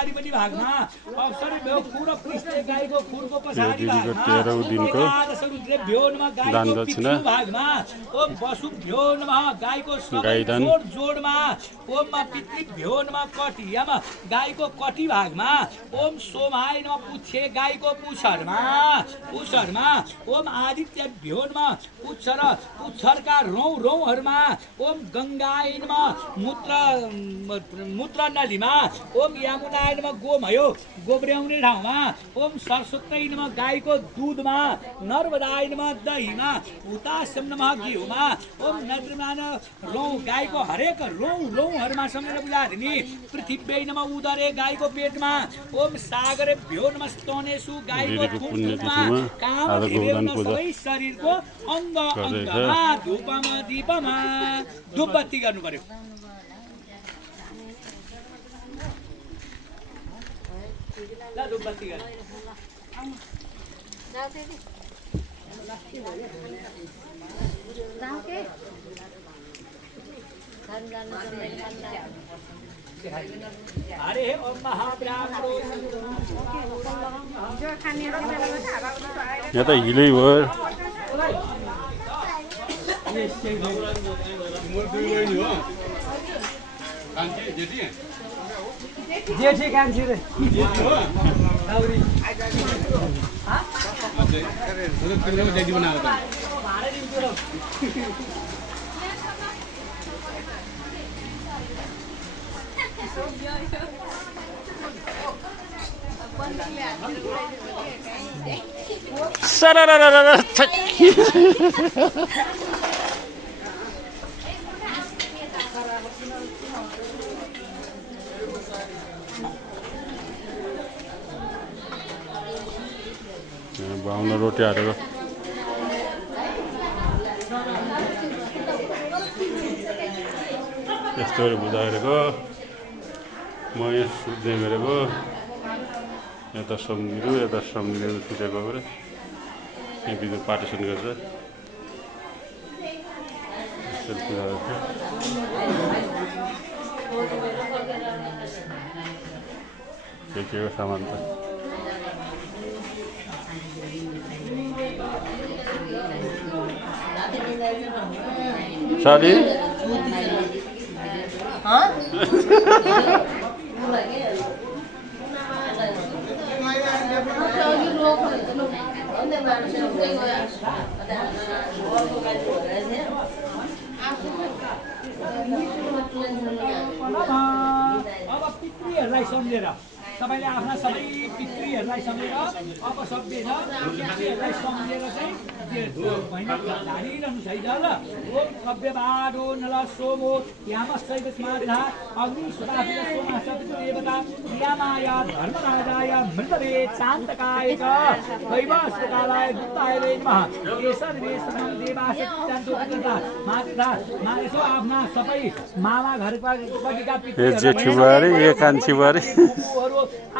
अगाडिपट्टि भागमा अवसर भ्यो खुर पृष्ठे गाईको खुरको पछाडि भागमा एकादश रुद्र भ्यो नमः गाईको पिछ्लो भागमा ओम वसु भ्यो नमः गाईको सबै जोडमा ओम पितृ भ्यो नमः कटियामा गाईको कटी भागमा ओम सोमाय नमः पुच्छे गाईको पुच्छरमा ओम आदित्य भ्यो नमः पुच्छरका रौँहरूमा ओम गंगाय नमः मूत्र नलीमा ओम यमुनाय नमः गोमयो गोब्र्याउने ठाउँमा ओम सरस्वती नमः गाईको दुधमा नर्मदाय नमः दहीमा हुताशम नमः घिउमा ओम नद्रमान रौँ गाईको हरेक रौँहरूमा समेत बुझादिनी पृथ्वी नमः उदरे गाईको पेटमा ओम सागर भ्यो नमः स्तनेषु गाईको थुथुमा काम सबै शरीरको अङ्गमा धूपमा दीपमा धूपबत्ती गर्नु पर्यो ल धूपबत्ती गर्नु अरे ओम महाब्राह्मणो यहाँ त हिलै भयो जेठी कान्छी रे बाहुन रोटी हालेर यस्तोहरू बुझाइरहेको म यहाँ सुत्दै गरेको यता सम्झिनु यता सम्झिनु छुटेको अरे यहाँ बिजुली पार्टिसन गरेर यस्तोहरू बुझाइरहेको के को सामान त शादी अब पितृहरूलाई सम्झेर तपाईले आफ्ना सबै पितृहरूलाई सम्झेर अब सभ्य छ पितृहरूलाई सम्झेर चाहिँ झारिरहनु छैन ल ओम कव्यबाडो नल सोमो यामश्चैव स्मार्था अग्नि सुताभिर सोमासपितु देवता यामाया धर्मराजाय मृतवे शान्तकाय च वैवस्वकालाय गुप्ताय वे नमः ये सर्वे समं देवासक्तान्तो पितृता मातृता मानिसो आफ्ना सबै मामा घरका जेठीबारी ए कान्छीबारी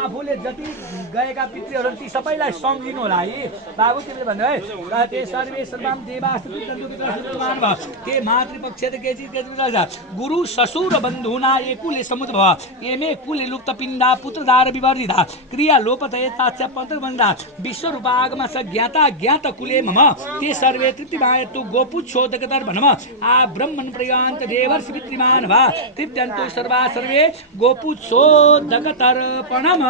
आफूले जति गएका पितृहरू ती सबैलाई सम्झिनु होला है बाबु तिमीले भन्नु है ते सर्वे सर्वम देवास्तुमान ते मातृपक्ष गुरु ससुर बन्धुना एकुले समुद्भव एमे कुले लुप्त पिण्डा पुत्रदार विवर्धिता क्रिया लोपतये तास्य पन्तबन्धा विश्वरूप आगम स ज्ञाता ज्ञात कुले मम ते सर्वे तृप्तिमाय तु गोपुच्छोदक दर्भनम आ ब्रह्मन् प्रयान्त देवर्षि पितृमान भा तृप्त्यन्तो सर्वा सर्वे गोपुच्छोदक तर्पणम